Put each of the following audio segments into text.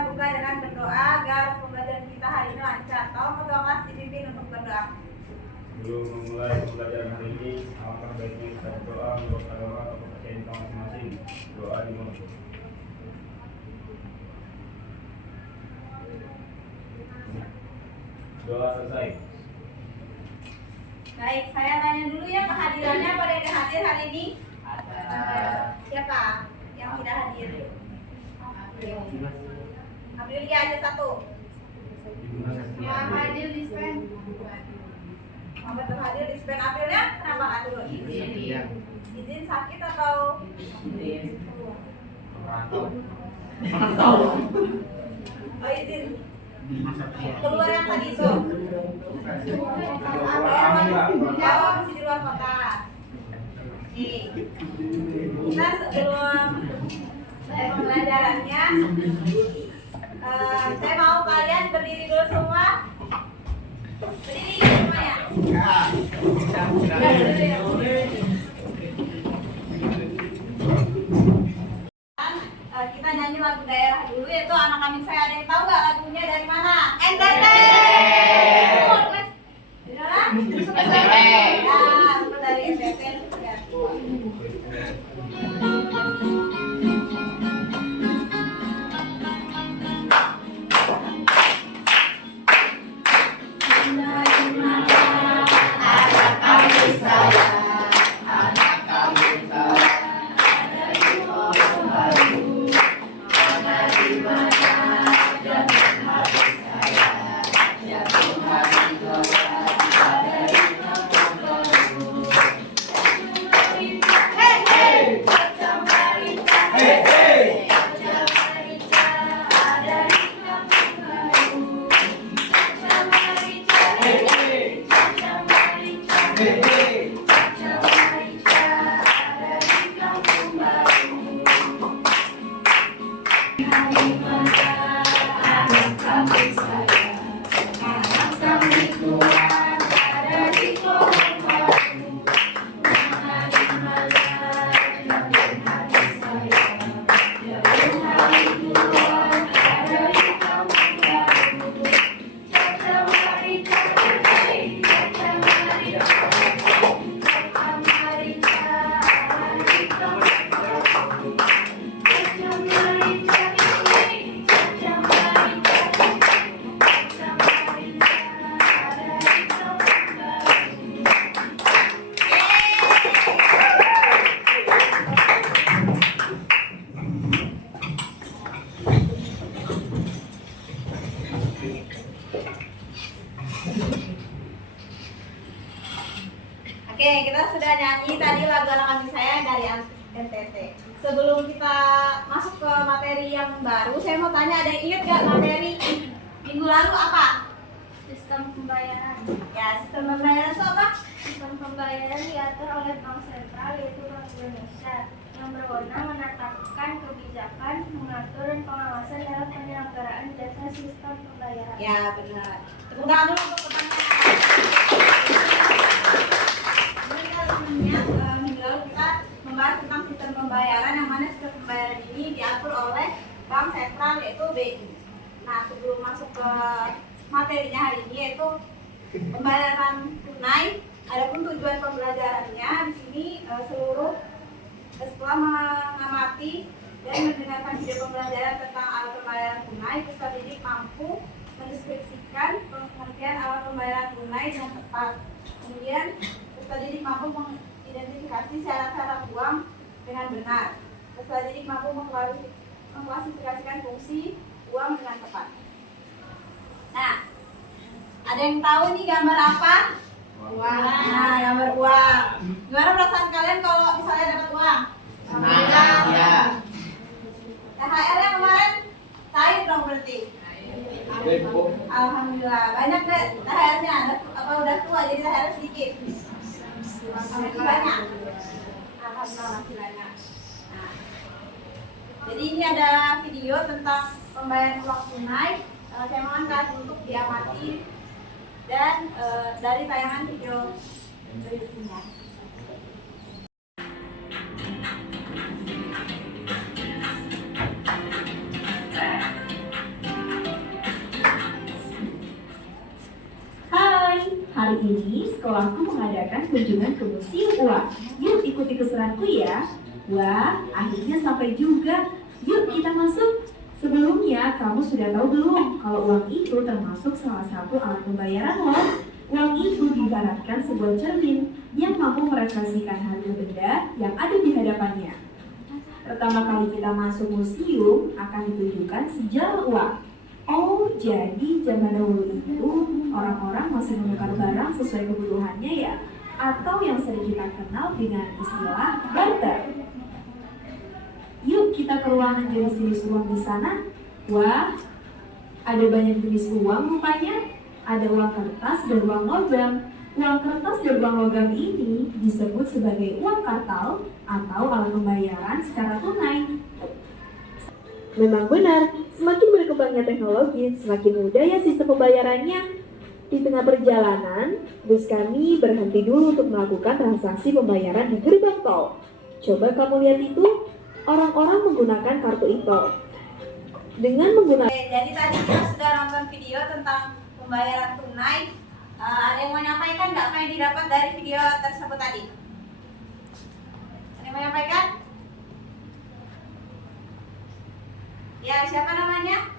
kita buka dengan berdoa agar pembelajaran kita hari ini lancar. Tolong ketua kelas dipimpin untuk berdoa. Sebelum memulai pembelajaran hari ini, alangkah baiknya kita berdoa menurut agama atau kepercayaan kita masing-masing. Doa dimulai. Doa selesai. Baik, saya tanya dulu ya kehadirannya pada yang hadir hari ini. Siapa yang tidak hadir? Aprilia aja satu. Yang hadir di stand. Betul hadir di stand Aprilia. Kenapa nggak turun? Izin sakit atau? Merantau. Oh izin. Keluar yang tadi itu. Ada yang jawab masih di luar kota. Nih, kita sebelum pembelajarannya, saya mau kalian berdiri dulu semua. Berdiri semuanya. Kita nyanyi lagu daerah dulu, yaitu Anak Kambing Saya. Ada yang tahu nggak lagunya dari mana? NTT. NTT. Ya, itu dari NTT. Oke, kita sudah nyanyi tadi lagu Anak Kambing Saya dari NTT. Sebelum kita masuk ke materi yang baru, saya mau tanya, ada yang ingat gak materi minggu lalu apa? Sistem pembayaran. Ya, sistem pembayaran itu apa? Sistem pembayaran diatur oleh Bank Sentral, yaitu Bank Indonesia, yang berwenang menetapkan kebijakan, mengatur dan pengawasan dalam penyelenggaraan jasa sistem pembayaran. Ya, benar. Tepuk tangan dulu untuk pertanyaan. Minggu lalu kita membahas tentang sistem pembayaran, yang mana sistem pembayaran ini diatur oleh Bank Sentral, yaitu BI. Nah, sebelum masuk ke materinya hari ini, yaitu pembayaran tunai. Adapun tujuan pembelajarannya di sini seluruh setelah mengamati dan mendengarkan video pembelajaran tentang alat pembayaran tunai, peserta didik mampu mendeskripsikan pengertian alat pembayaran tunai dengan tepat. Kemudian peserta didik mampu mengidentifikasi syarat-syarat uang dengan benar. Peserta didik mampu mengklasifikasikan fungsi uang dengan tepat. Nah, ada yang tahu nih gambar apa? Uang. Nah, gambar uang. Gimana perasaan kalian kalau misalnya dapat uang? Senang. Ya. THR-nya kemarin cair dong berarti? Alhamdulillah. Banyak deh THR-nya. Apa udah tua jadi THR sedikit? Masih banyak. Alhamdulillah masih banyak. Nah, jadi ini ada video tentang pembayaran uang tunai. Saya mohon untuk diamati dan dari tayangan video berikutnya. Kali ini sekolahku mengadakan kunjungan ke museum uang. Yuk ikuti keseruanku ya. Wah, akhirnya sampai juga. Yuk kita masuk. Sebelumnya, kamu sudah tahu belum kalau uang itu termasuk salah satu alat pembayaran loh. Uang itu diibaratkan sebuah cermin yang mampu merefleksikan harga benda yang ada di hadapannya. Pertama kali kita masuk museum akan ditunjukkan sejarah uang. Oh, jadi zaman dahulu itu orang-orang masih menukar barang sesuai kebutuhannya ya? Atau yang sering kita kenal dengan istilah barter. Yuk kita ke ruangan jenis-jenis uang di sana. Wah, ada banyak jenis uang rupanya. Ada uang kertas dan uang logam. Uang kertas dan uang logam ini disebut sebagai uang kartal atau alat pembayaran secara tunai. Memang benar, semakin berkembangnya teknologi, semakin mudah ya sistem pembayarannya. Di tengah perjalanan, bus kami berhenti dulu untuk melakukan transaksi pembayaran di gerbang tol. Coba kamu lihat itu, orang-orang menggunakan kartu e-tol. Dengan menggunakan... Jadi tadi kita sudah nonton video tentang pembayaran tunai. Ada yang mau menyampaikan nggak apa yang didapat dari video tersebut tadi? Ada yang mau menyampaikan? Ya, siapa namanya?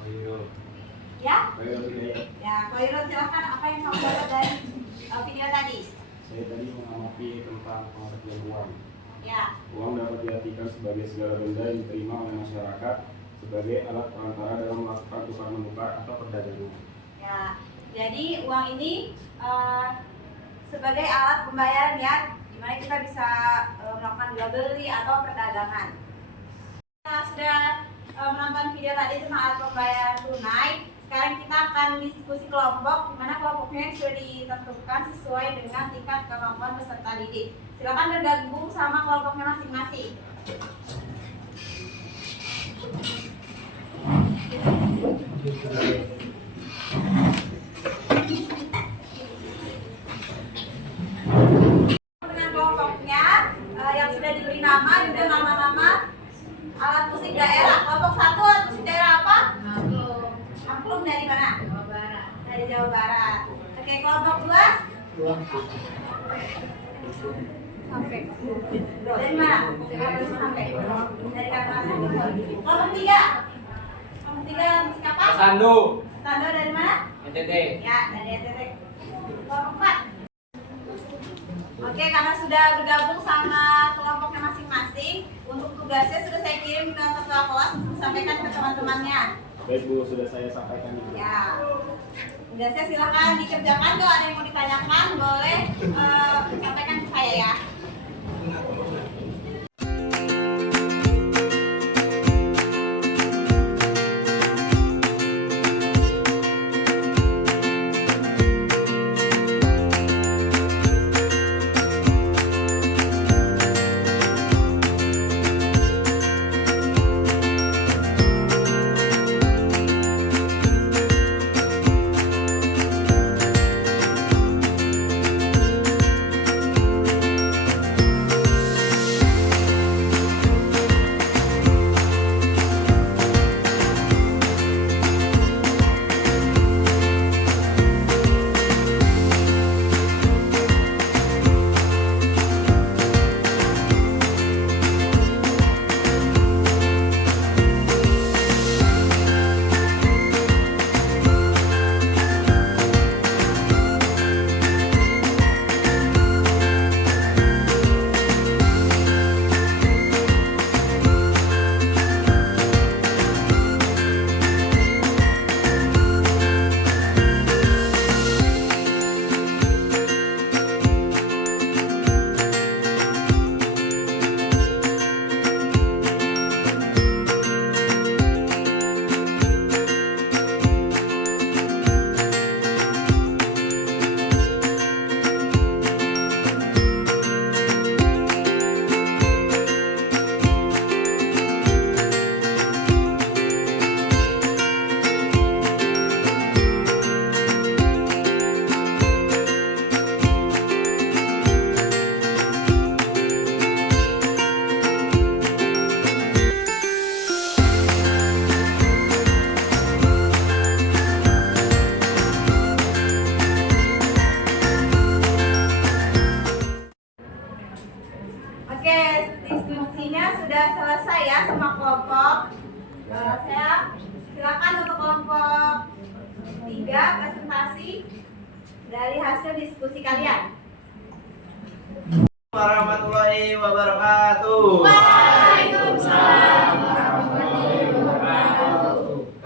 Koirul. Ya? Koirul Hidayat. Ya, Koirul silakan. Apa yang kamu dapat dari video tadi? Saya tadi mengamati tentang pengertian uang. Ya. Uang dapat diartikan sebagai segala benda yang diterima oleh masyarakat sebagai alat perantara dalam melakukan tukar menukar atau perdagangan. Ya. Jadi uang ini sebagai alat pembayaran ya, dimana kita bisa melakukan jual beli atau perdagangan. Kita sudah menonton video tadi tentang alat pembayaran tunai. Sekarang kita akan diskusi kelompok, di mana kelompoknya sudah ditentukan sesuai dengan tingkat kemampuan peserta didik. Silakan bergabung sama kelompoknya masing-masing. Dengan kelompoknya yang sudah diberi nama juga nama-nama alat musik daerah. Kelompok 1 alat musik daerah apa? Angklung dari mana? Jawa Barat. Dari Jawa Barat. Oke, kelompok 2? Sampai. Dari mana? Sampai. Dari mana? Kelompok 3? Kelompok 3 musik apa? Sandu. Sandu dari mana? NTT. Ya, dari NTT. Kelompok 4? Oke, karena sudah bergabung sama kelompoknya masing-masing, untuk tugasnya sudah saya kirim ke ketua kelas untuk disampaikan ke teman-temannya. Baik Bu, sudah saya sampaikan itu. Ya, tugasnya silakan dikerjakan. Kalau ada yang mau ditanyakan, boleh sampaikan ke saya ya.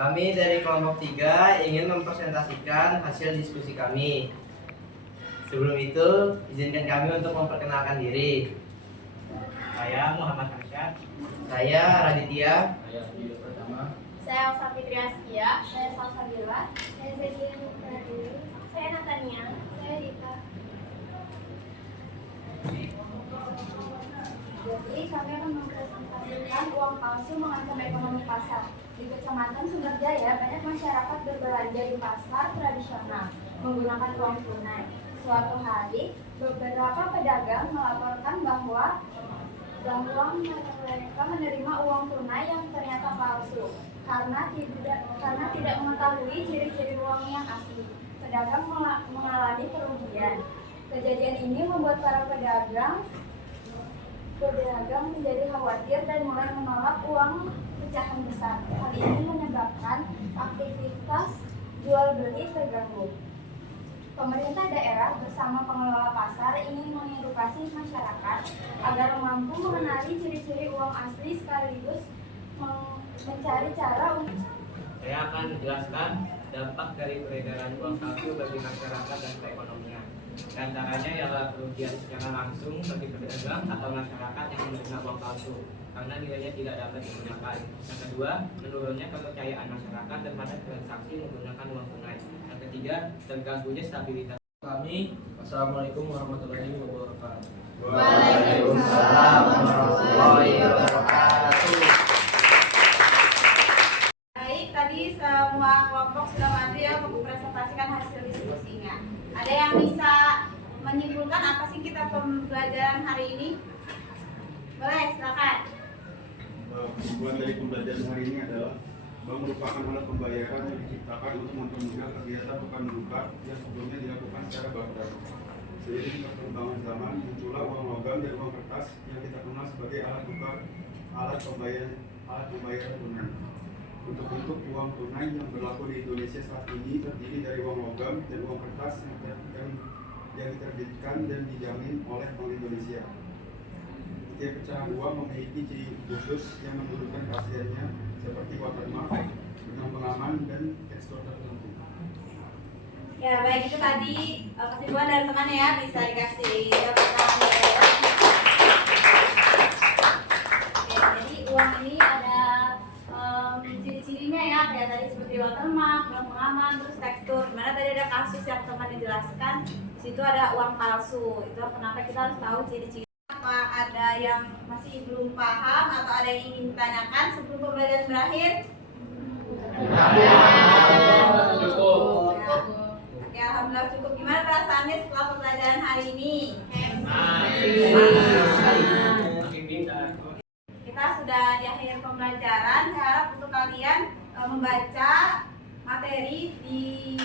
Kami dari kelompok 3 ingin mempresentasikan hasil diskusi kami. Sebelum itu, izinkan kami untuk memperkenalkan diri. Saya Muhammad Arsyad. Saya Raditya. Saya video pertama. Saya Elsa Fitri Askia. Saya Salsabila. Saya Zedian Pradili. Saya Natania. Saya Rita. Jadi kami akan mempresentasikan uang palsu mengancam ekonomi pasar. Di Kecamatan Sumber Jaya, banyak masyarakat berbelanja di pasar tradisional menggunakan uang tunai. Suatu hari, beberapa pedagang melaporkan bahwa mereka menerima uang tunai yang ternyata palsu karena tidak mengetahui ciri-ciri uang yang asli. Pedagang mengalami kerugian. Kejadian ini membuat para pedagang menjadi khawatir dan mulai menolak uang pecahan besar. Hal ini menyebabkan aktivitas jual beli terganggu. Pemerintah daerah bersama pengelola pasar ingin mengedukasi masyarakat agar mampu mengenali ciri-ciri uang asli sekaligus mencari cara untuk Saya akan menjelaskan dampak dari peredaran uang palsu bagi masyarakat dan perekonomian. Di antaranya ialah kerugian secara langsung bagi pedagang atau masyarakat yang menerima uang palsu karena nilainya tidak dapat digunakan. Yang kedua, menurunnya kepercayaan masyarakat terhadap transaksi menggunakan uang tunai. Yang ketiga, terganggunya stabilitas. Kami, Assalamualaikum warahmatullahi wabarakatuh. Waalaikumsalam warahmatullahi wabarakatuh. Baik, tadi semua kelompok sudah maju ya untuk mempresentasikan hasil diskusinya. Ada yang bisa menyimpulkan apa sih kita pembelajaran hari ini? Boleh, silakan. Kesimpulan dari pembelajaran hari ini adalah bank merupakan alat pembayaran yang diciptakan untuk mempermudah kegiatan tukar menukar yang sebelumnya dilakukan secara barter. Seiring perkembangan zaman, muncullah uang logam dan uang kertas yang kita kenal sebagai alat pembayaran tunai. Untuk bentuk uang tunai yang berlaku di Indonesia saat ini terdiri dari uang logam dan uang kertas yang diterbitkan dan dijamin oleh Bank Indonesia. Setiap pecahan uang memiliki ciri khusus yang menurunkan khasiatnya seperti watermark, benang pengaman, dan tekstur tertentu. Ya, baik, itu tadi kesimpulan dari temannya ya, bisa dikasih tepuk tangan. Oke, jadi uang ini ada ciri-cirinya ya, kayak tadi seperti watermark, benang pengaman, terus tekstur. Dimana tadi ada kasus yang teman jelaskan, di situ ada uang palsu. Itu kenapa kita harus tahu ciri-ciri. Apa ada yang masih belum paham atau ada yang ingin ditanyakan sebelum pembelajaran berakhir? Cukup. Oke, alhamdulillah cukup. Gimana perasaannya setelah pembelajaran hari ini? Kita sudah di akhir pembelajaran. Saya harap untuk kalian membaca materi di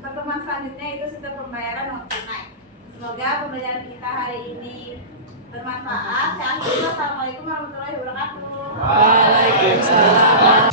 pertemuan selanjutnya, itu sistem pembayaran non tunai. Semoga pembelajaran kita hari ini bermanfaat. Assalamualaikum warahmatullahi wabarakatuh. Waalaikumsalam.